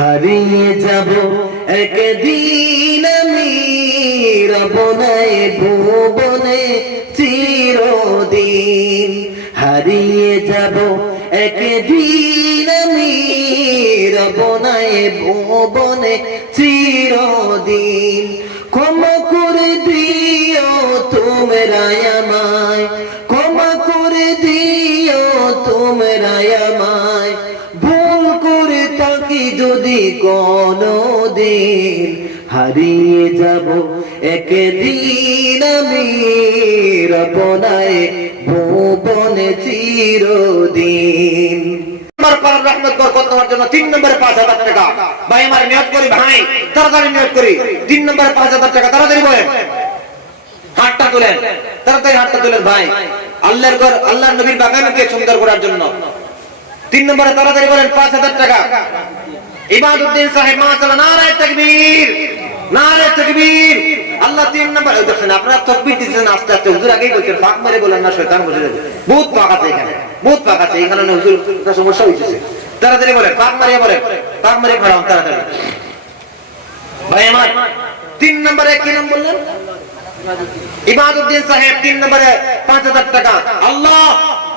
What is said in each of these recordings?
হারিয়ে যাব একদিন আমি রবনায় ভুবনে চিরদিন। হারিয়ে যাব একদিন আমি রবনায় ভুবনে চিরদিন। ক্ষমা করে দিও তোমরা আমায়, ক্ষমা করে দিও তোমরা আমায়, ভুল করে থাকি যদি কোনদিন। হারিয়ে যাব একদিন আমি রবনায় ভুবনে চিরদিন। রহমত বরকত তোমার জন্য 3 নম্বরে 5000 টাকা। ভাই আমার নিয়ত করি, ভাই তাড়াতাড়ি নিয়ত করি। 3 নম্বরে 5000 টাকা, তাড়াতাড়ি বলেন, হাতটা তুলেন, তাড়াতাড়ি হাতটা তুলেন ভাই। আল্লাহর ঘর, আল্লাহর নবীর বাগানকে সুন্দর করার জন্য 3 নম্বরে তাড়াতাড়ি বলেন 5000 টাকা। ইবাদুদ্দিন সাহেব মাশাআল্লাহ, নারায়ে তাকবীর, নারায়ে তাকবীর। আল্লাহ 3 নম্বর দেখেন, আপনারা তাকবীর দিচ্ছেন আস্তে আস্তে, হুজুর আগেই বলছেন পাক মেরে বলেন না, শয়তান বসে যাবে। বহুত পাক আছে এখানে, বহুত পাক আছে এখানে, হুজুর একটা সমস্যা হইছে। তাড়াতাড়ি বলেন, পাক মারিয়া বলেন, পাক মারিয়া খাড়াও তাড়াতাড়ি। ভাই আমার 3 নম্বরে কি নাম বললেন? ইবাদুদ্দিন সাহেব 3 নম্বরে 5000 টাকা। আল্লাহ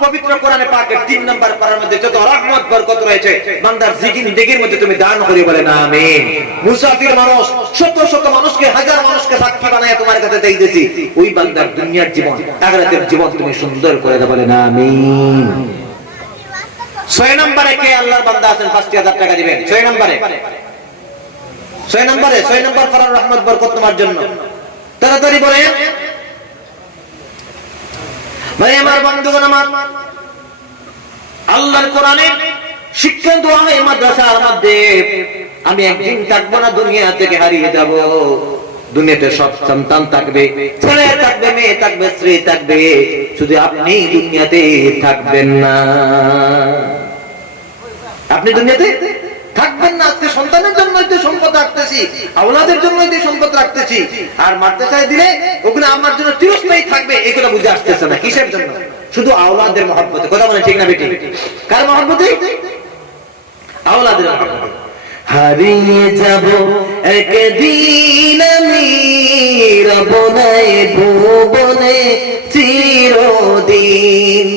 পবিত্র কোরআনে পাকের 3 নম্বর পারার মধ্যে যত রহমত বরকত রয়েছে, বান্দার জিন্দেগীর মধ্যে তুমি দান করে বলেন আমিন। মুসাফির মানুষ শত শত মানুষকে, হাজার মানুষকে সাক্ষী বানায় তোমার কাছে দিয়ে দিয়েছি, ওই বান্দার দুনিয়ার জীবন আখিরাতের জীবন তুমি সুন্দর করে দাও বলেন আমিন। 6 নম্বরে কে আল্লাহর বান্দা আছেন 5000 টাকা দিবেন? 6 নম্বরে, 6 নম্বরে, 6 নম্বর পারার রহমত বরকত তোমার জন্য, তাড়াতাড়ি বলেন। ভাই আমার বন্ধুগণ, আমার আল্লাহর কোরআনে শিক্ষা দেওয়া হয় মাদ্রাসার মধ্যে, আমি একদিন থাকবো না, দুনিয়া থেকে হারিয়ে যাব। দুনিয়াতে সব সন্তান থাকবে, ছেলে থাকবে, মেয়ে থাকবে, স্ত্রী থাকবে, শুধু আপনি দুনিয়াতে থাকবেন না। আপনি দুনিয়াতে থাকবেন না। আজকে সন্তানের জন্য সম্পদ রাখতেছি, আওলাদের জন্য সম্পদ রাখতেছি, আর মাদ্রাসায় দিলে ওগুলো আমার জন্য চিরস্থায়ী থাকবে, এগুলো বুঝে আসতেছে না। কিসের জন্য? শুধু আওলাদের মহব্বতে। কথা বলেন ঠিক না বেটি? কার মহব্বতে? আওলাদের মহব্বতে। হারিয়ে যাব একদিন আমি রবনায় ভুবনে চিরদিন।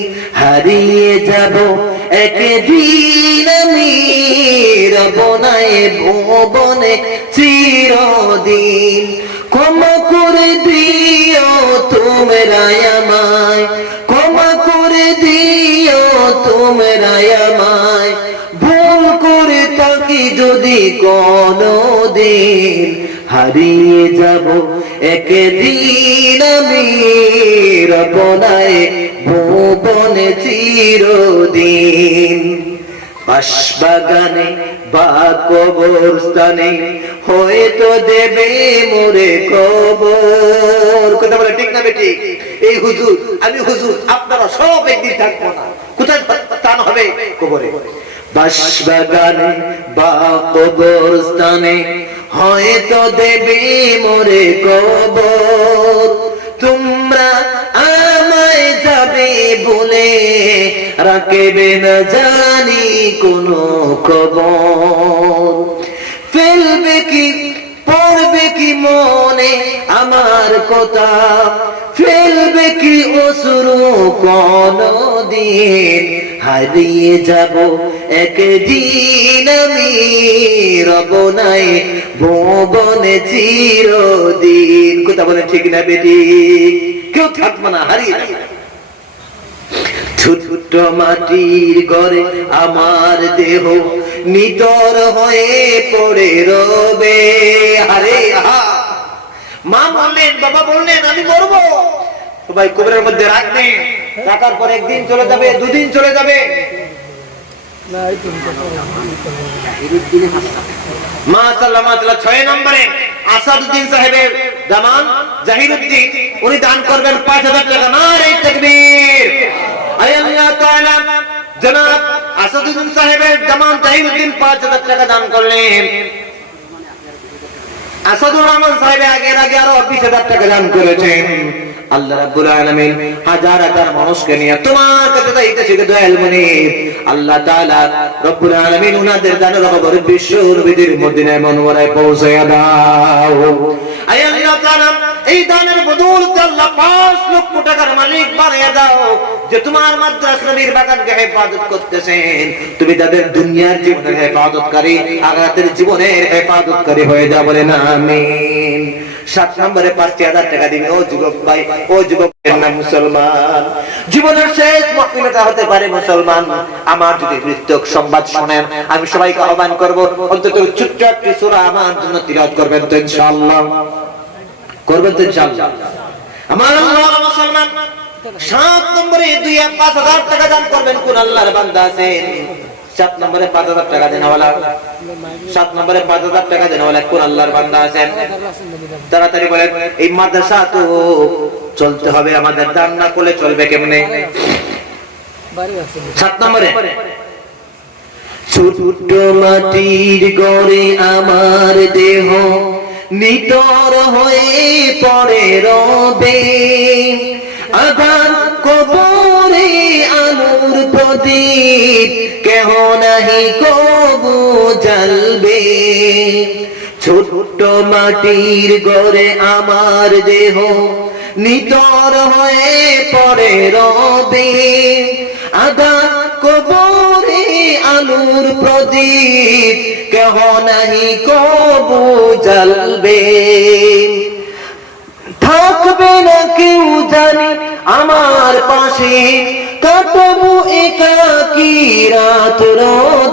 হারিয়ে যাব একদিন আমি রবনায় ভুবনে চিরদিন। ক্ষমা করে দিও তোমরা আমায়, ক্ষমা করে দিও তোমরা আমায়, ভুল করে থাকি যদি কোনদিন। হারিয়ে যাব একদিন আমি রবনায় ভুবনে চিরদিন। বাসবাগানে বা কবরস্থানে হয়তো দেবে মোরে কবর। কথা বলে ঠিক না বেটি? এই হুজুর, আমি হুজুর, আপনারা সব একদিন থাকবো না। কোথায় স্থান হবে? কবরে। বাসবাগানে বা কবরস্থানে হয়তো দেবে মোরে কবর। তোমরা আমায় যাবে বলে রাখবে না জানি কোনো খবর। ফেলবে কি, পড়বে কি মনে আমার কথা, ফেলবে কি অশ্রু কোনদিন। হারিয়ে যাব একদিন আমি রবনায় ভুবনে চিরদিন। কথা বলে ঠিক না বেটি? কেউ থাকবে না, হারিয়ে যাবে। ছোট্ট মাটির ঘরে আমার দেহ নিতর হয়ে পড়ে রবে। আরে মা বললেন, বাবা বললেন আমি মরবো, সবাই কবরের মধ্যে রাখবেন, রাখার পর একদিন চলে যাবে, দুদিন চলে যাবে। মাশাআল্লাহ মাশাআল্লাহ। 6 নম্বরে আসাদউদ্দিন সাহেবের জামান জাহিরউদ্দিন, উনি দান করবেন 5000 টাকা। নারায়ে তাকবীর। আল্লাহ তাআলা জনাব আসাদউদ্দিন সাহেবের জামান জাহিরউদ্দিন 5000 টাকা দান করলেন। আসাদুর রহমান সাহেব আগে আরো 20000 টাকা দান করেছেন। আল্লাহ রাব্বুল আলামিন হাজার হাজার মানুষকে নিয়ে তোমার কাছে যাইতেছে দয়াল মুনিব। আল্লাহ তাআলা রব্বুল আলামিন উনাদের দানের খবর বিশ্ব নবীদের মদিনায় মুনওয়ারায় পৌঁছায়া দাও। আয় আল্লাহ তাআলা এই দানের বদৌলতে আল্লাহ 5 লক্ষ টাকার মালিক বানিয়ে দাও, যে তোমার মাদ্রাসা নবীর বাগানকে হেফাজত করতেছেন। তুমি তাদের দুনিয়ার জীবনের হেফাজতকারী, আখিরাতের জীবনের হেফাজতকারী হয়ে যাও, বলেন আমিন। 7 নম্বরে 5000 টাকা দিবেন। ও যুবক ভাই, ও যুবকের নাম মুসলমান, জীবনের শেষ মাহফিলটা হতে পারে মুসলমান। আমার যদি মৃত্যুক সংবাদ শুনেন, আমি সবাইকে আহ্বান করব অন্তত ছোট্ট একটি সূরা আমার জন্য তিলাওয়াত করবেন তো ইনশাআল্লাহ, করবেন তো ইনশাআল্লাহ। আমার আল্লাহ মুসলমান 7 নম্বরে 5000 টাকা দান করবেন। কোন আল্লাহর বান্দা আছেন 7 নম্বরে 5000 টাকা দেনওয়ালা? 7 নম্বরে 5000 টাকা দেনওয়ালা কোন আল্লাহর বান্দা আছেন? তাড়াতাড়ি বলেন। এই মাদ্রাসা তো চলতে হবে, আমাদের দান না করলে চলবে কেমনে? 7 নম্বরে ছোট মাটির গড়ে আমার দেহ নিতর হয়ে পড়ে রবে, আধার কবরে আলোর প্রদীপ কেহ নাহি কবু জ্বলবে। ছোট্ট মাটির গড়ে আমার দেহ নিতর হয়ে পড়ে রবে, আধার কবরে আলোর প্রদীপ কেহ নাহি কবু জ্বলবে। থাকবে না কেউ জানি আমার পাশে, কাটবো একাকী রাত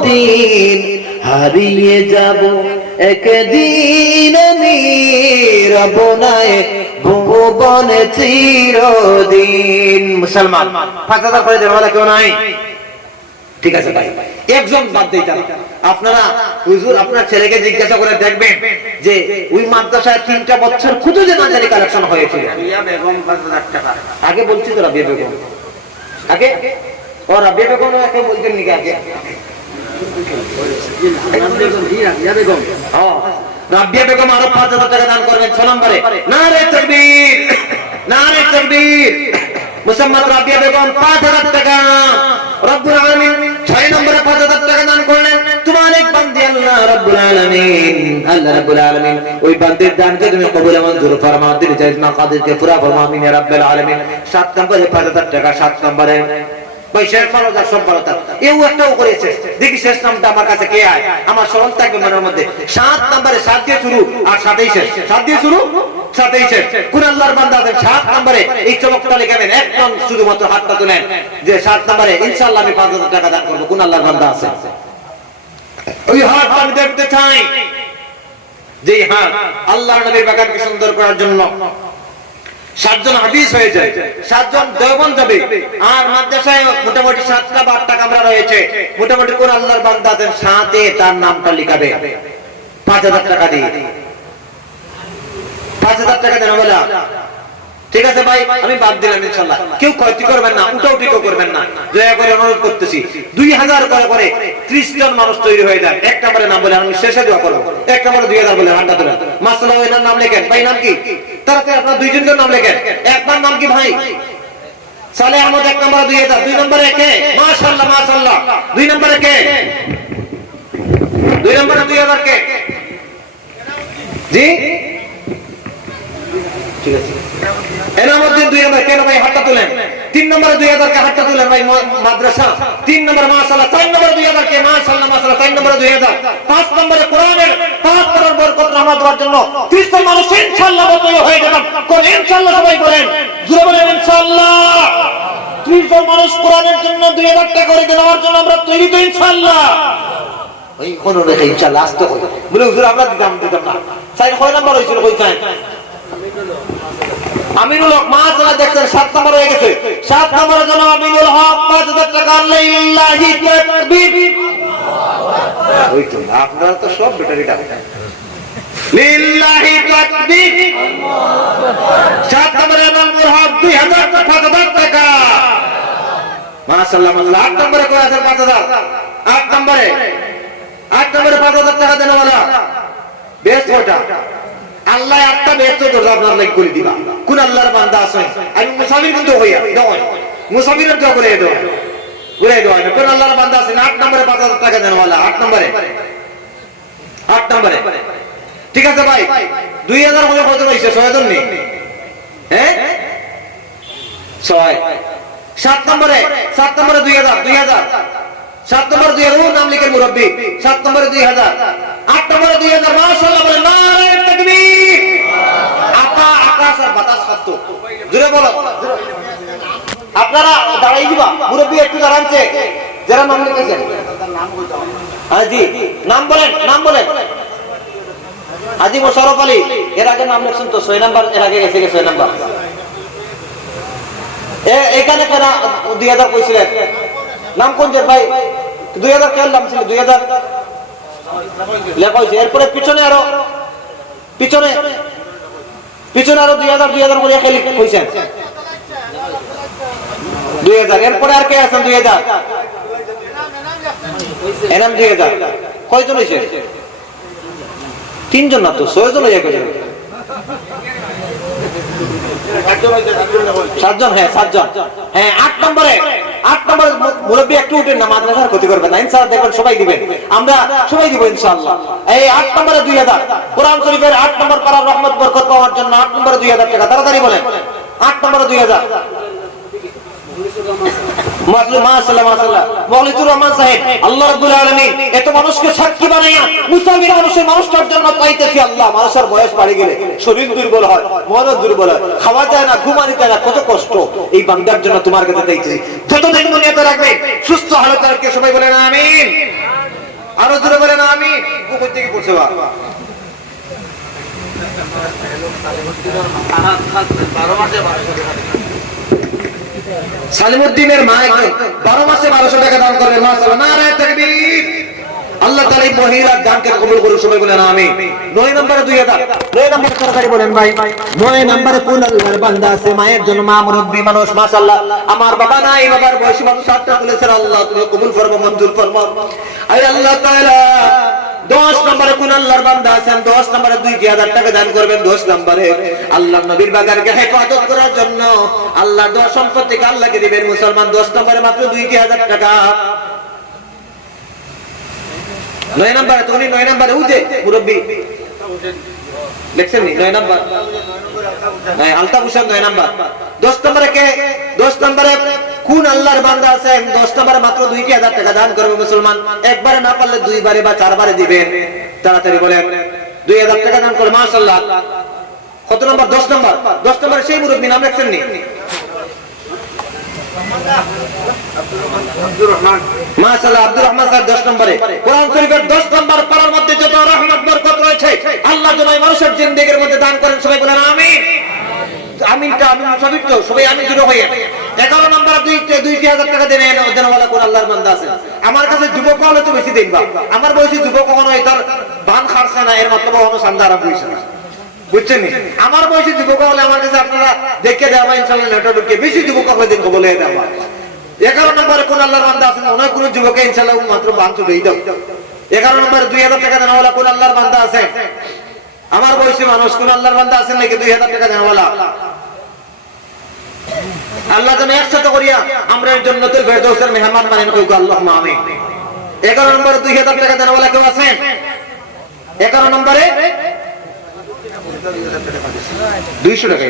দিন, হারিয়ে যাব একদিন আমি রবনায় ভুবনে চিরদিন। মুসলমান 5000 করে দেওয়ালা কেউ নাই? ঠিক আছে ভাই, একজন বাদ দেই। আপনারা হুজুর আপনার ছেলেকে জিজ্ঞাসা করে দেখবেন যে ওই মাদ্রাসায় 3টা বছর কত যে না জানি কালেকশন হয়েছিল। রাবিয়া বেগম 5000 টাকা আগে বলছি তো, রাবিয়া বেগম আগে, ও রাবিয়া বেগম আগে বলতেন নাকি আগে? রাবিয়া বেগম আরো 5000 টাকা দান করবেন। 6 নম্বরে নারে তাকবীর, নারে তাকবীর। মুসাম্মাদ রাবিয়া বেগম 5000 টাকা। রব্বুল আলামিন 6 নম্বরে 5000 টাকা দান করলেন। তোমার এক বান্দি আল্লাহ রাব্বুল আলামিন, আল্লাহ রাব্বুল আলামিন ওই বান্দির দানকে তুমি কবুল মঞ্জুর ফরমাও, দিল জায়েজ মাকাদিরকে পুরা ফরমাও, আমিন ইয়া রাব্বুল আলামিন। 7 নম্বরে 5000 টাকা। 7 নম্বরে ভাই শেষ ভালো যা সব ভালো তা এও একটাও করেছে। দেখি শেষ নামটা আমার কাছে কে আয়, আমার স্মরণ থাকবে মনের মধ্যে। 7 নম্বরে 7 দিয়ে শুরু আর 7এই শেষ, 7 দিয়ে শুরু 7এই শেষ। কোন আল্লাহর বান্দা আছেন 7 নম্বরে এই চমকটা লিখাবেন, একজন শুধুমাত্র হাতটা তুলেন যে 7 নম্বরে ইনশাআল্লাহ আমি 5000 টাকা দান করব। কোন আল্লাহর বান্দা আছে? ওই হাত আমি দেখতে চাই, যে হাত আল্লাহর নবীর বাগানকে সুন্দর করার জন্য 7 জন হাফেজ হয়ে যায়, 7 জন দেওবন্দ যাবে। আর মাদ্রাসায় মোটামুটি 7টা বা 8টা কামরা রয়েছে। মোটামুটি কোন আল্লাহর বান্দা আছেন 7 এ তার নামটা লিখাবে 5000 টাকা দিয়ে। 5000 টাকা দেন বলা? ঠিক আছে ভাই, আমি বাদ দিলাম ইনশাআল্লাহ। কেউ ক্ষতি করবেন না, উঠাউটি করবেন না, দয়া করে অনুরোধ করতেছি। 2000 করে করে 30 জন মানুষ তৈরি হয়ে যান। এক নম্বরে নাম বলে আমি শেষে দোয়া করব। এক নম্বরে 2000 বলে হাতটা তোলেন। মাসলা ওইনার নাম লেখেন। ভাই নাম কি? তাড়াতাড়ি আপনারা দুইজনের নাম লেখেন। একবার নাম কি ভাই? সালেহ আহমদ। 1 নম্বরে 2000। 2 নম্বরে কে? মাশাআল্লাহ মাশাআল্লাহ। 2 নম্বরে কে? 2 নম্বরে 2000 কে? জি ঠিক আছে। এনামুদ্দিন 2000 কেন ভাই হাতটা তুলেন। 3 নম্বরে 2000 কে হাতটা তুলেন ভাই মাদ্রাসা। 3 নম্বরে মাশাআল্লাহ। 4 নম্বরে 2000 কে? মাশাআল্লাহ মাশাআল্লাহ। 4 নম্বরে 2000। 5 নম্বরে কোরআনের 5 করোড় বরকত রহমত দেওয়ার জন্য 30 জন মানুষ ইনশাআল্লাহ বতই হয়ে যাবেন। কোন ইনশাআল্লাহ সবাই বলেন, জোরে বলেন ইনশাআল্লাহ। 30 জন মানুষ কোরআনের জন্য 2000 টাকা করে দেওয়ার জন্য আমরা তৈরি তো ইনশাআল্লাহ। ওই কোন রেখে ইনশাআল্লাহ আসতে হবে বলে হুজুর আমরা দিতাম না। 4 কয় নাম্বার হইছিল কই চাই? আমিনুল হক মাশাআল্লাহ দেখছেন 7 নম্বর হয়ে গেছে। 7 নম্বরের জন্য আমিনুল হক 5000 টাকা। লিল্লাহি তাকবীর। ওই তো আপনারা তো সব ব্যাটারিটা লিল্লাহি তাকবীর। 7 নম্বরে আমিনুল হক 5000 টাকা। মাশাআল্লাহ মাশাআল্লাহ। 8 নম্বরে কয় আছে 5000? 8 নম্বরে 5000 টাকা দেন বলা। বেশ কয়টা? আল্লাহ একটা বেশ ধরে আপনার লাইক করে দিবা কোন আল্লাহর বান্দা আছেন আমি মুসাফির কিন্তু হইয়া দেখুন মুসাফিরের দোয়া করে দেওয়া ঘুরে দেওয়া না কোন আল্লাহর বান্দা আছেন 8 নম্বরে 5000 টাকা দেনওয়ালা 8 নম্বরে ঠিক আছে ভাই 2000 করে কত হইছে 6000 নেই হ্যাঁ 6 7 নম্বরে 2000 7 নম্বরে 2000 নাম লিখেন মুরব্বি 7 নম্বরে 2000 8 নম্বরে 2000 মাশাআল্লাহ বলেন নারে তাকবীর আকাশ আর বাতাস শব্দ জোরে বলো আপনারা দাঁড়াই দিবা মুরব্বি একটু দাঁড়ানছে যারা নাম লিখেছেন হ্যাঁ জি নাম বলেন হাজী মোশাররফ আলী এর আগে নাম লিখছেন তো 6 নাম্বার এর আগে গেছে 6 নাম্বার এখানে কেন 2000 কইছিলেন নাম কোন যে ভাই 2000 কেন নাম ছিল 2000 লেখা হইছে এরপরে পিছনে আরো 2000 করে খেলি কইছেন 2000 এরপরে আর কে আছেন 2000 এনাম 2000 কয়জন হইছে তিনজন না তো 6 জন হইয়া গেছে 7 জন হ্যাঁ 7 জন হ্যাঁ 8 নম্বরে মুরব্বি একটু উঠেন না মাদ্রাসার ক্ষতি করবেন না ইনশাআল্লাহ দেখবেন সবাই দিবেন আমরা সবাই দিব ইনশাআল্লাহ এই 8 নম্বরে 2000 কোরআন শরীফের 8 নম্বর পারার রহমত বরকত পাওয়ার জন্য 8 নম্বরে 2000 টাকা তাড়াতাড়ি বলেন 8 নম্বরে 2000 মাশাআল্লাহ ওয়ালিদুর রহমান সাহেব আল্লাহ রাব্বুল আলামিন এত মানুষকে সাক্ষী বানায়া মুসাফির মানুষটার জন্য পাইতেছি আল্লাহ মানুষের বয়স বাড়ি গেলে শরীর দুর্বল হয় মন দুর্বল হয় খাওয়া যায় না ঘুমাতে যায় না কত কষ্ট এই বান্দার জন্য তোমার কাছে চাইতেছি যতদিন মনে রাখবে সুস্থ হালতে রাখবে সবাই বলেন আমিন আরো জোরে বলেন আমিন কোথা থেকে পড়ছে বা সালিমউদ্দিনের মা একজন 12 মাসে 1200 টাকা দান করবে মাশাআল্লাহ নারে তাকবীর আল্লাহ তাআলা এই মহিলার দানকে কবুল করুন সবাই বলেন আমিন 9 নম্বরে 2000 9 নম্বরে সরকারি বলেন ভাই 9 নম্বরে কোন আল্লাহর বান্দা আছে মায়ের জন্য মা মুরব্বি মানুষ মাশাআল্লাহ আমার বাবা নাই বাবার বয়সী মানুষ 7টা তুলেছেন আল্লাহ তুমি কবুল ফরমাও মঞ্জুর ফরমাও আয় আল্লাহ তাআলা 10 নম্বরে কোন আল্লাহর বান্দা আছেন 10 নম্বরে 2000 টাকা দান করবেন 10 নম্বরে আল্লাহর নবীর বাগানকে হেফাজত করার জন্য আল্লাহ 10 সম্পত্তিকে আল্লাহকে দিবেন মুসলমান 10 নম্বরে মাত্র 2000 টাকা 9 নম্বরে তুমি 9 নম্বরে উঠে মুরব্বি লেখছেন নি 9 নম্বর নাই আলতাফ হোসেন 9 নম্বর 10 নম্বরে কে 10 নম্বরে কোন আল্লাহর বান্দা আছেন 10 নম্বরে মাত্র 2000 টাকা দান করবে মুসলমান একবারে না পারলে দুইবারে বা চারবারে দিবেন তাড়াতাড়ি বলেন 2000 টাকা দান করে মাশাআল্লাহ কত নম্বর 10 নম্বরে সেই মুরব্বি নাম লেখছেন নি মাশাআল্লাহ আব্দুর রহমান স্যার 10 নম্বরে কোরআন শরীফের 10 নম্বর পারার মধ্যে যত রহমত বরকত রয়েছে আল্লাহ যেন মানুষের জিন্দেগির মধ্যে দান করেন সবাই বলেন আমিন আমিনটা আমি মুসাফির তো সবাই আমি জুড়ে হয়ে 11 নম্বরে 2000 টাকা দেন দেনওয়ালা কোন আল্লাহর বান্দা আছে আমার কাছে যুবক হলে তো বেশি দেনবা আমার বয়সী যুবক কখনো এটার বান খারছে না এর মতলব হলো সন্ধ্যা আরম্ভ হইছে না বুঝছেন আমার বয়সী যুবক হলে আমার কাছে আপনারা দেখে দেওয়া ইনশাআল্লাহ নেটওয়ার্কে বেশি যুবক হলে দিন বলে দেওয়া 11 নম্বরে কোন আল্লাহর বান্দা আছেন অনেক কোন যুবকে ইনশাআল্লাহ মাত্র বান চলেই দাও 11 নম্বরে 2000 টাকা দেনওয়ালা কোন আল্লাহর বান্দা আছে আমার বয়সী মানুষ কোন আল্লাহর বান্দা আছেন নাকি 2000 টাকা দেনওয়ালা আল্লাহ যেন একসাথে করিয়া আমরা জান্নাতুল ফেরদাউসের মেহমান বানান কই আল্লাহুম্মা আমিন 11 নম্বরে 2000 টাকা দেনওয়ালা কেউ আছেন 11 নম্বরে 200 টাকা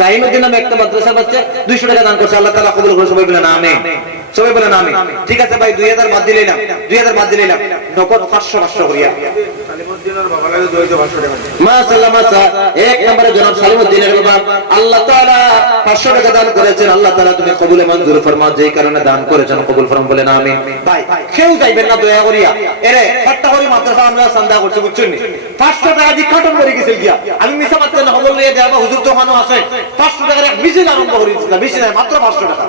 জাহিনুদ্দিন নামে একটা মাদ্রাসার বাচ্চা 200 টাকা দান করছে আল্লাহ তাআলা কবুল করে সবাই বলেন আমিন সবাই বলেন আমিন ঠিক আছে ভাই 2000 বাদ দিলাম নগদ 500 করিয়া সালিমউদ্দিনের বাবা লাগে 500 টাকা মাশাআল্লাহ এক নম্বরে জনাব সালিমউদ্দিনের বাবা আল্লাহ তাআলা 500 টাকা দান করেছেন আল্লাহ তাআলা তুমি কবুলে মঞ্জুর ফরমাও যেই কারণে দান করেছেন কবুল ফরমাও বলেন আমিন ভাই কেউ যাইবেন না দয়া করিয়া এরে ফাট্টা করি মাদ্রাসা আমরা চাঁদা করছি বুঝছেন 500 টাকা দি কাটন করে গেছিল গিয়া আমি মিছা মাত্র না বল নিয়ে যাব হুজুর তো মানুষ আছে 500 টাকার এক মিছিল আরম্ভ করেছিল বেশি না মাত্র 500 টাকা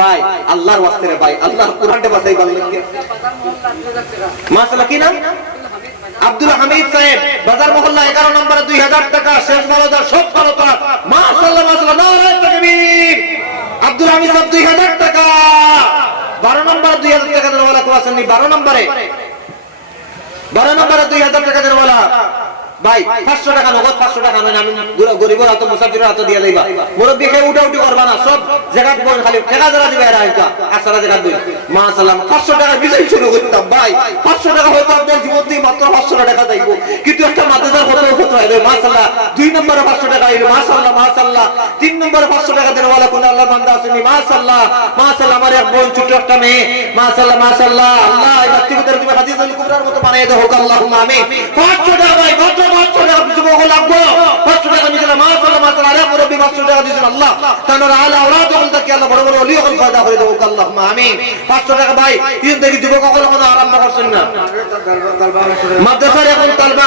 ভাই আল্লাহর ওয়াস্তে রে ভাই আল্লাহর কোরআনটা বাছাই করলেন মাশাআল্লাহ কি নাম আব্দুল হামিদ সাহেব বাজার মহল্লা 11 নম্বরে 2000 টাকা শেষ বড়দার সব বড়দার মাশাআল্লাহ নারে তাকবীর আব্দুল হামিদ সাহেব 2000 টাকা 12 নম্বরে 2000 টাকা দেওয়ালা কো আসেননি 12 নম্বরে 2000 টাকা দেওয়ালা ভাই 500 টাকা নগদ, 500 টাকা নয়, আমি গরিবের হাতে মুসাফিরের হাতে দিয়ে দিবা। মুরব্বি কে উঠা উঠি করবা না, সব জায়গাত বল খালি টাকা যারা দিবে এরা এটা আসরা জায়গা দুই মাশাআল্লাহ 500 টাকা বিজয় শুরু করতাম ভাই। 500 টাকা হয়তো আপনার জীবনে মাত্র 500 টাকা যাইবো, কিন্তু একটা মাদ্রাসার কত কত হইলো মাশাআল্লাহ। 2 নম্বরে 500 টাকা হইলো মাশাআল্লাহ মাশাআল্লাহ। 3 নম্বরে 500 টাকা দেওয়া ওয়ালা কোন আল্লাহর বান্দা আছেনি মাশাআল্লাহ মাশাআল্লাহ। আমার এক বোন ছোট একটা মেয়ে মাশাআল্লাহ মাশাআল্লাহ। আল্লাহ এই বাচ্চাদের তুমি হাদিসুল কুবরার মতো বানিয়ে দাও আল্লাহুম্মা আমিন। 500 টাকা ভাই, 500 টাকা যুবক লাগবে, 500 টাকা দিছিল মাশাআল্লাহ মাশাআল্লাহ। আরে মুরব্বি 500 টাকা দিছিল আল্লাহ তাআলা আলা আওলাদ বলতে কি আল্লাহ বড় বড় ওলি হল ফায়দা করে দাও আল্লাহুম্মা আমিন। 500 টাকা ভাই তিন থেকে যুবক কখনো আরম্ভ করছেন না। মাদ্রাসার এখন তালবা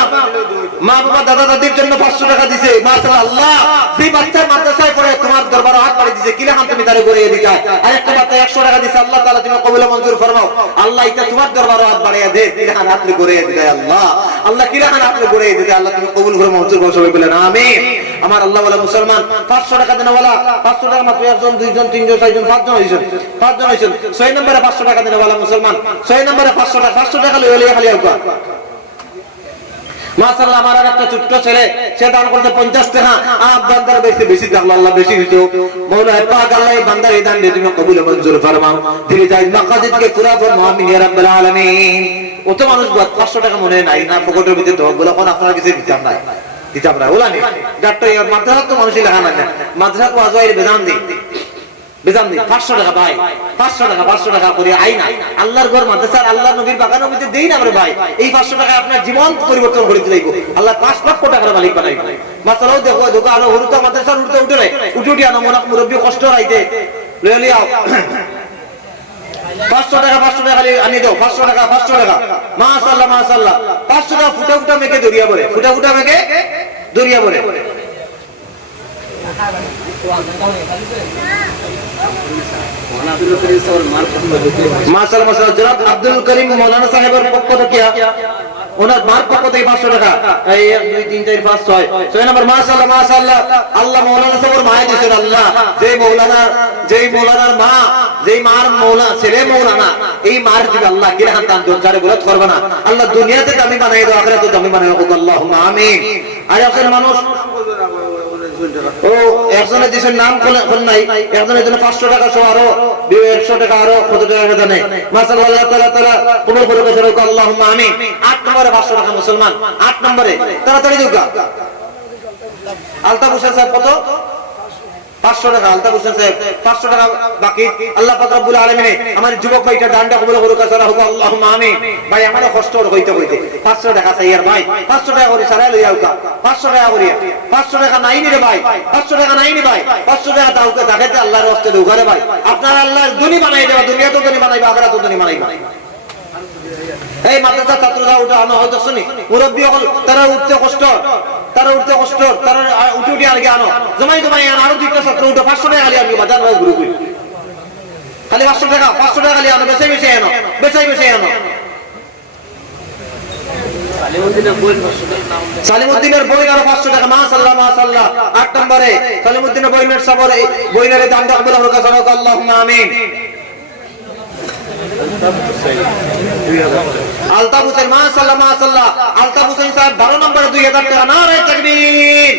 মা বাবা দাদা দাদির জন্য 500 টাকা দিছে মাশাআল্লাহ। আল্লাহ সেই বাচ্চা মাদ্রাসায় পড়ে তোমার দরবারে হাত পাড়ি দিছে, কিলা তুমি তারে করে দিতা। আরেকটা বাচ্চা 100 টাকা দিছে, আল্লাহ তাআলা তুমি কবুল মঞ্জুর ফরমাও। আল্লাহ এটা তোমার দরবারে হাত বাড়িয়ে দে, কিলা হাত করে দিতে আল্লাহ। আল্লাহ কিলা হাত করে দিতে আল্লাহ তুমি কবুল করে মঞ্জুর করো, সবাই বলেন আমিন। আমার আল্লাহ ওয়ালা মুসলমান 500 টাকা দেন ওয়ালা, 500 টাকা মাত্র একজন দুইজন তিনজন চারজন পাঁচজন হইছেন, পাঁচজন হইছেন। 6 নম্বরে 500 টাকা দেন ওয়ালা মুসলমান, 6 নম্বরে 500 টাকা লইলে খালি আউকা মাশাআল্লাহ। আমার একটা ছোট্ট ছেলে সে দান করতে 50 টাকা, আপ বান্দার বেশি বেশি থাকলো আল্লাহ বেশি হইতো। মাওলা পাক আল্লাহ এই বান্দার এই দান দিয়ে তুমি কবুল মঞ্জুর ফরমাও। দিলে যাই মাকাদিদকে পুরা ফরমাও আমিন ইয়া রাব্বাল আলামিন। অত মানুষ 500 টাকা মনে নাই না পকেটের ভিতরে তো বলে কোন আপনারা কিছু দিতাম না, দিতাম না ওলা নি ডাক্তার মাদ্রাসা তো মানুষই লেখা না, মাদ্রাসা তো আজওয়াইল বেদান দি বেদান দি 500 টাকা ভাই, 500 টাকা করে আইনা আল্লাহর ঘর মাদ্রাসা আল্লাহর নবীর বাগানের মধ্যে দেই না রে ভাই। এই 500 টাকা আপনার জীবন পরিবর্তন করে দিলাইবো, আল্লাহ 5 লক্ষ টাকার মালিক বানাইবো। মাসালাও দেখো দোকান হুরুতা মাদ্রাসার উঠে উঠে আনো মনে মুরব্বি কষ্ট রাইতে লইয়া লিয়াও 500 টাকা খালি আনি দাও। 500 টাকা মাশাআল্লাহ মাশাআল্লাহ। 500 টাকা ফুটা ফুটা মেকে দরিয়া পড়ে, ফুটা ফুটা মেকে দরিয়া পড়ে। মাশাআল্লাহ মাশাআল্লাহ। জনাব আব্দুল করিম মাওলানা সাহেবের পক্ষ থেকে ওনার মার পক্ষ থেকে 500 টাকা, 1 2 3 4 5 6 6 নম্বর মাশাআল্লাহ মাশাআল্লাহ। আল্লাহ মাওলানা সাহেবের মায়ে দিয়েছেন আল্লাহ, যেই মাওলানার মা যেই মার মৌলা ছেলে মৌলানা এই মার দিবে আল্লাহ কিরা হাতান দরজারে গলত করবে না আল্লাহ। দুনিয়াতে দামি বানাই দাও, আখিরাতে দামি বানাই দাও আল্লাহুম্মা আমিন। আর একজন মানুষ ও একজনের দেশের নাম কোন নাই, একজনের জন্য 500 টাকা সহ আরো 100 টাকা আরো কত টাকা জানে মাশাআল্লাহ। আল্লাহ তাআলা কবুল করে রাখো আল্লাহুম্মা আমিন। 8 নম্বরে 500 টাকা মুসলমান, 8 নম্বরে তাড়াতাড়ি দিও। আলতাফ হোসেন সাহেব কত 500 টাকা, আলতাফ হোসেন সাহেব 500 টাকা বাকি। আল্লাহ পাক রব্বুল আলামিন আমার যুবক ভাইটা দানটা কবুল করুক আল্লাহুম্মা আমিন। ভাই আমার কষ্ট হইতে 500 টাকা চাই আর ভাই 500 টাকা করে সারাই লইয়া উঠা 500 টাকা করিয়া 500 টাকা নাই নি রে ভাই, 500 টাকা নাই নি ভাই, 500 টাকা দাওকে দেখাইতে আল্লাহর রাস্তায় ঢুকারে ভাই। আপনার আল্লাহ ধনী বানাই দেবা, দুনিয়া তো ধনী বানাইবা, আখিরাত তো ধনী বানাইবা। এই মাদ্রাসা ছাত্ররা উঠে আনো হয়তো শুনি মুরব্বী হল তারা উঠতে কষ্ট, তারা উঠে আগে আনো জমাই আনো আরো 2টা ছাত্র উঠে 500 টাকা খালি আনবি বাজার ভাই ঘুরে খালি 500 টাকা খালি আনো, বেশি আনো, বেশি আনো। সালিমউদ্দিনের বই আরো 500 টাকা মাশাআল্লাহ মাশাআল্লাহ। 8 নম্বরে সালিমউদ্দিনের বইনের সবর বইনের দাম কবুল করুক আল্লাহুম্মা আমিন। আলতাফ হোসেন মাশাআল্লাহ মাশাআল্লাহ। আলতাফ হোসেন সাহেব 12 নম্বরে 2000 টাকা। নারে তাকবীর,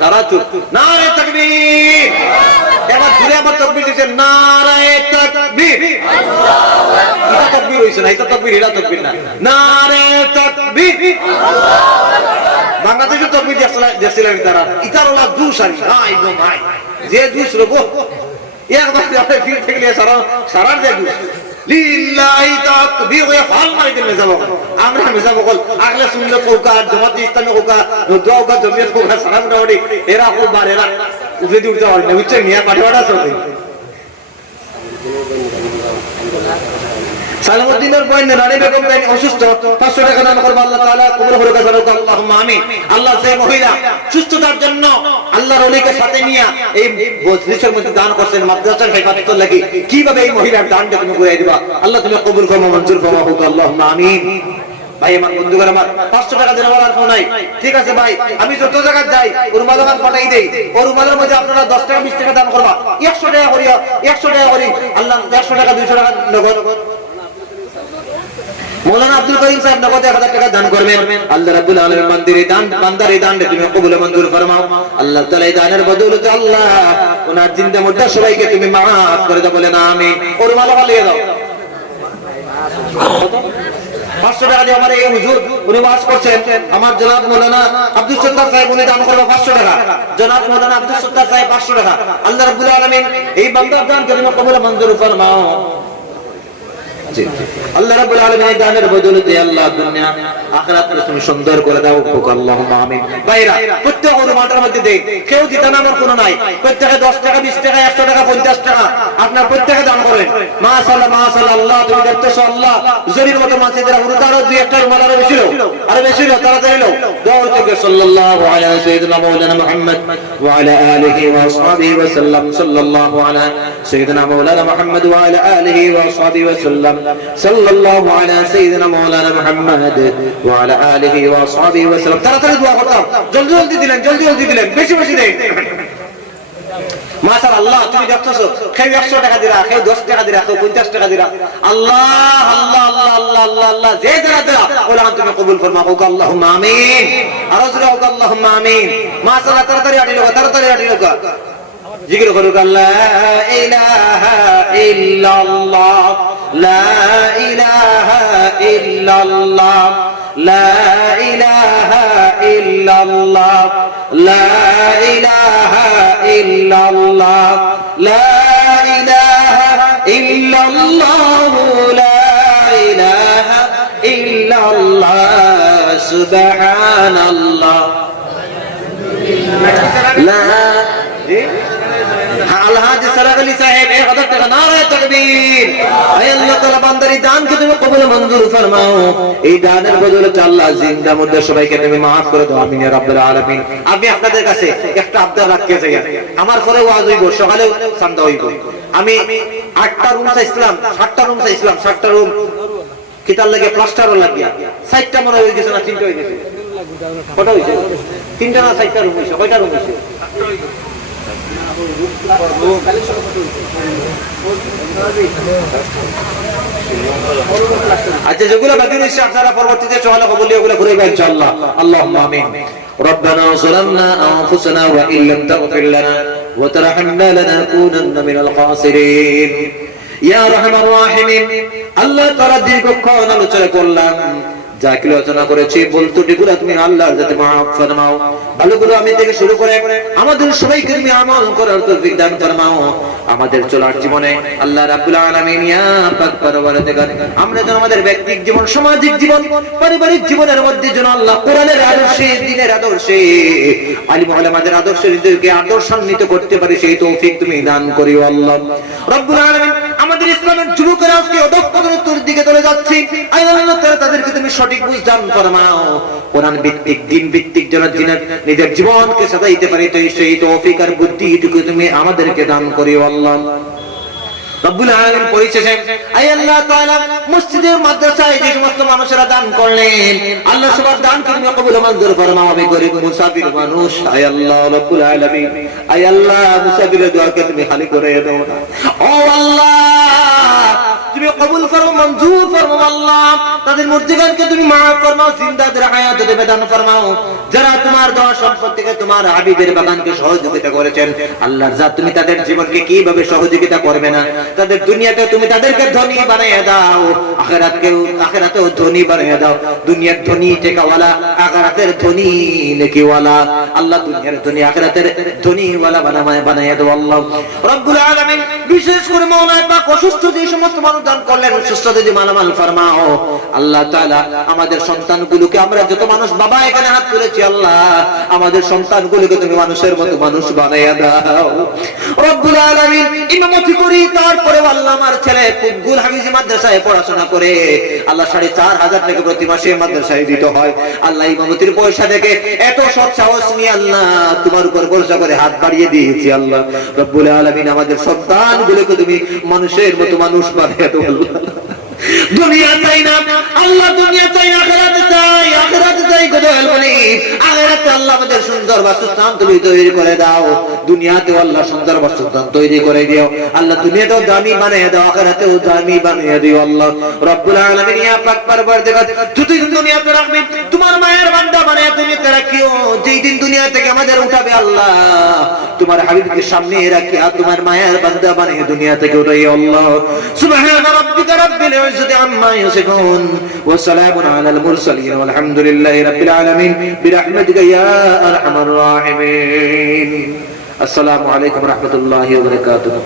সারা চুপ, নারে তাকবীর। এবার ঘুরে আবার তাকবীর দিবেন, নারে তাকবীর। আল্লাহু আকবার। এটা তাকবীর হইছে না, এটা তাকবীর, এটা তাকবীর না। নারে তাকবীর, আল্লাহু আকবার। বাংলাদেশে তাকবীর দিছিলেন তারা, ইতার ওলা দুসারি ভাই গো ভাই, যে দুস রবো একবার আপনি ফির থেকে নিয়ে সারা যে দুস লিল্লাহি তাকবীর ওয়া ফাল মাইদিন মেজাবক। আমরা মেজাবক আগলে শুনলে কোকা জামাত ইসলামী কোকা দোয়া কোকা জমিয়ত কোকা সালাম দাওড়ি এরা খুব বার এরা উঠে উঠতে পারে না, উচ্চ নিয়া পাঠাওয়াটা চলে। সালামউদ্দিনের বই রানী বেগম তাই অসুস্থ, 500 টাকা দান করবে আল্লাহ তাআলা কবুল করুক আল্লাহুম্মা আমিন। আল্লাহ যে মহিলা সুস্থতার জন্য আল্লাহর ওলিকে সাথে নিয়ে এই বজলিসের মধ্যে দান করছেন মাদ্রাসার হেফাজতের লাগি, কিভাবে এই মহিলার দানটা তুমি করে দিবা আল্লাহ তুমি কবুল করো মঞ্জুর করো আল্লাহুম্মা আমিন। ভাই আমার বন্ধুগণ আমার 500 টাকা দেওয়ার আর কোনো নাই, ঠিক আছে ভাই। আমি যত জায়গায় যাই ওর মালামাল পাঠাই দেই, ওর মালের মধ্যে আপনারা 10 টাকা 20 টাকা দান করবা, 100 টাকা করিয়া 100 টাকা করি আল্লাহ 100 টাকা 200 টাকা নগদ মৌলানা আব্দুল করিম সাহেব নগদ 1000 টাকা দান করবেন। আল্লাহ রাব্বুল আলামিন বান্দার এই দানকে তুমি কবুল মঞ্জুর ফরমাও। আল্লাহ তাআলা এই দানের বদৌলতে আল্লাহ ওনার জিন্দা মুর্দা সবাইকে তুমি maaf করে দাও, বলেন আমিন। ওর মালা ভালিয়ে দাও। 500 টাকা দিয়ে আমার এই হুজুর উনি ওয়াজ করছেন, আমার জনাব মৌলানা আব্দুল সত্তার সাহেব উনি দান করবে 500 টাকা। জনাব মৌলানা আব্দুল সত্তার সাহেব 500 টাকা। আল্লাহ রাব্বুল আলামিন এই বান্দার দানকে তুমি কবুল মঞ্জুর ফরমাও। আল্লাহ রাব্বুল আলামিন এই দানের বদৌলতে আল্লাহ দুনিয়া আখিরাত তুমি সুন্দর করে দাও, আল্লাহুম্মা আমিন। ভাইরা প্রত্যেক মাটার মধ্যে দেই, কেউ দিতে না আমার কোনো নাই, প্রত্যেকে 10 টাকা 20 টাকা 100 টাকা 50 টাকা আপনার প্রত্যেকে দান করেন। মাশাআল্লাহ মাশাআল্লাহ, আল্লাহ তুমি দেখতেছো আল্লাহ জরির মতো মাসিদের উরুতারও দুই একটা রুমাল আরো বেশি লো, আরো বেশি লো, তাড়াতাড়ি লো। দোয়া থেকে সাল্লাল্লাহু আলা সাইয়্যিদিনা মাওলানা মুহাম্মদ ওয়া আলা আলিহি ওয়া আসহাবিহি ওয়া সাল্লাম। সাল্লাল্লাহু আলা সাইয়্যিদিনা মাওলানা মুহাম্মদ ওয়া আলা আলিহি ওয়া আসহাবিহি ওয়া সাল্লাম। সাল্লাল্লাহু আলা সাইয়্যিদিনা মাওলানা মুহাম্মদ ওয়া আলা আলিহি ওয়া আসহাবিহি ওয়া সাল্লাম। তাড়াতাড়ি দোয়া করতাম, জলদি জলদি দিলেন, জলদি জলদি দিলেন, বেশি বেশি দেন। মাশাআল্লাহ তুমি দেখতেছো, কেউ 100 টাকা দিরা, কেউ 10 টাকা দিরা, কেউ 50 টাকা দিরা। আল্লাহ আল্লাহ আল্লাহ আল্লাহ আল্লাহ আল্লাহ যে যারা দিরা ওলা তুমি কবুল ফরমাও, আল্লাহুম্মা আমিন। আর জোরে আল্লাহুম্মা আমিন। মাশাআল্লাহ তাড়াতাড়ি আটি লোক, তাড়াতাড়ি আটি লোক জিকির করুক। লা ইলাহা ইল্লাল্লাহ লা ইলাহা ইল্লাল্লাহ লা ইলাহা ইল্লাল্লাহ লা ইলাহা ইল্লাল্লাহ লা ইলাহা ইল্লাল্লাহ লা ইলাহা ইল্লাল্লাহ সুবহানাল্লাহ লা আলহাজ সালাহ আলী সাহেব 1000 টাকা। নারায়ে তাকবীর। হে আল্লাহ তাআলা বান্দার দানকে তুমি কবুল মঞ্জুর ফরমাও। এই দানের বদৌলতে আল্লাহ জিন্দা মুর্দা সবাইকে তুমি maaf করে দাও, আমিন ইয়া রাব্বুল আলামিন। আমি আপনাদের কাছে একটা আবদার রাখতে চাই, আমার পরে ওয়াজ হইব, সকালে চান্দা হইব। আমি 8টা রুম চাইছিলাম, 7টা রুম চাইছিলাম, 7টা রুম কিতার লাগে প্লাস্টারও লাগিয়া 4টা মনে হয়ে গেছে না 3টা হয়ে গেছে। কত হইছে? 3টা না 4টা রুম হইছে? কয়টা রুম হইছে? আচ্ছা যেগুলো বাকি রয়েছে আপনারা পরবর্তীতে সকালে কবুলিয়া গুলো ঘুরাইবেন ইনশাআল্লাহ। আল্লাহুম্মা আমিন। ربنا ظلمنا أنفسنا وإن لم تغفر لنا وترحمنا لنكونن من الخاسرين يا أرحم الراحمين। আল্লাহ তাআলা দীর্ঘক্ষণ আলোচনা করলাম, যা কি আলোচনা করেছি বলতো এগুলো তুমি আল্লাহর যাতে maaf ফরমাও। ভালোগুলো আমি থেকে শুরু করে আমাদের সবাইকে তুমি আমল করার তৌফিক দান ফরমাও। আমাদের চলার জীবনে আল্লাহ রাব্বুল আলামিন ইয়া পাক পরওয়ারদিগার আমরা যেন আমাদের ব্যক্তিক জীবন, সামাজিক জীবন, পারিবারিক জীবনের মধ্যে যেন আল্লাহ কোরআনের আদর্শে, দ্বীনের আদর্শে, আলিম ওলামাদের আদর্শে নিজেকে আদর্শান্বিত করতে পারি সেই তৌফিক তুমি দান করিও আল্লাহ রাব্বুল আলামিন। আমাদের ইসলামের যুবকেরা আজকে অধঃপতনের দিকে চলে যাচ্ছে, আয় আল্লাহ তাদেরকে তুমি সঠিক বুঝ দান ফরমাও। কোরআন ভিত্তিক, দ্বীন ভিত্তিক যেন নিজের জীবনকে সাজাইতে পারি তো সেই তৌফিক আর বুদ্ধিটুকু তুমি আমাদেরকে দান করিও আল্লাহ রব্বুল আলামিন। পরিশেষে আয় আল্লাহ তাআলা মসজিদে মাদ্রাসায় যে সমস্ত মানুষেরা দান করলেন, আল্লাহ সবার দানকে তুমি কবুল মঞ্জুর ফরমাও। আমি গরীব মুসাফির মানুষ, আয় আল্লাহ রব্বুল আলামিন, আয় আল্লাহ মুসাফিরের দোয়াকে তুমি খালি করে দাও না। ও আল্লাহ তুমি কবুল করো, মঞ্জুর ফরমাও আল্লাহ। তাদের মুর্জিগানকে তুমি maaf ফরমাও, জিন্দাদের হায়াত দেবে দান ফরমাও। যারা তোমার দেওয়া সম্পদ থেকে তোমার হাবিবের বাগানকে সহযোগিতা করেছেন আল্লাহ যা তুমি তাদের জীবনকে কিভাবে সহযোগিতা করবে না, তাদের দুনিয়াতে তুমি তাদেরকে ধনী বানিয়ে দাও, আখিরাতেও ধনী বানিয়ে দাও। দুনিয়ার ধনী টেকাওয়ালা, আখিরাতের ধনী নেকিওয়ালা। আল্লাহ দুনিয়ার ধনী আখিরাতের ধনীওয়ালা বানিয়ে দাও আল্লাহ রব্বুল আলামিন। বিশেষ করে মাওলানা পাক অসুস্থ যে সমস্ত মানুষ দান করলেন, সুস্থতা মালামাল ফরমাও আল্লাহ তাআলা। আমাদের সন্তানগুলোকে, আমরা যত মানুষ বাবা এখানে হাত তুলেছি আল্লাহ, আমাদের সন্তানগুলোকে তুমি মানুষের মতো মানুষ বানাইয়া দাও রব্বুল আলামিন। ইমামতি করি, তারপরে আল্লাহ আমার ছেলে কুবুল হাফিজি মাদ্রাসায় পড়াশোনা করে আল্লাহ 4500 টাকা প্রতি মাসে মাদ্রাসায় দিতে হয় আল্লাহ। ইমামতির পয়সা থেকে এত সৎ সাহস নিয়ে আল্লাহ তোমার উপর ভরসা করে হাত বাড়িয়ে দিয়েছি আল্লাহ রব্বুল আলামিন। আমাদের সন্তানগুলোকে তুমি মানুষের মতো মানুষ বানাইয়া দাও। দুনিয়া চাই না আল্লাহ, দুনিয়া চাই না, আখিরাত চাই, আখিরাত চাই। দয়াল বলি আখিরাতে আল্লাহ আমাদের সুন্দর বাসস্থান তুমি তৈরি করে দাও, দুনিয়াতেও আল্লাহ সুন্দর বাসস্থান তৈরি করে দিও আল্লাহ, দুনিয়াতেও দামি বানিয়ে দাও, আখিরাতেও দামি বানিয়ে দিও আল্লাহ রব্বুল আলামিন। ইয়া পাক পরবর্তীকার যতদিন দুনিয়াতে রাখবে তোমার মায়ের বান্দা বানিয়ে তুমি রাখিও, যেই দিন দুনিয়া থেকে আমাদের উঠাবে আল্লাহ তোমার হাবিবকে সামনে রাখি আর তোমার মায়ের বান্দা বানিয়ে দুনিয়া থেকে উঠাইও আল্লাহ। সুবহান রাব্বিকা রাব্বিল ইজ্জাতি আম্মা ইয়াসিফুন ওয়া সালামুন আলাল মুরসালিন ওয়ালহামদুলিল্লাহি রাব্বিল আলামিন বিরহমাতিকা ইয়া আরহামার রাহিমিন। আসসালামু আলাইকুম ওয়া রাহমাতুল্লাহি ওয়া বারাকাতুহু।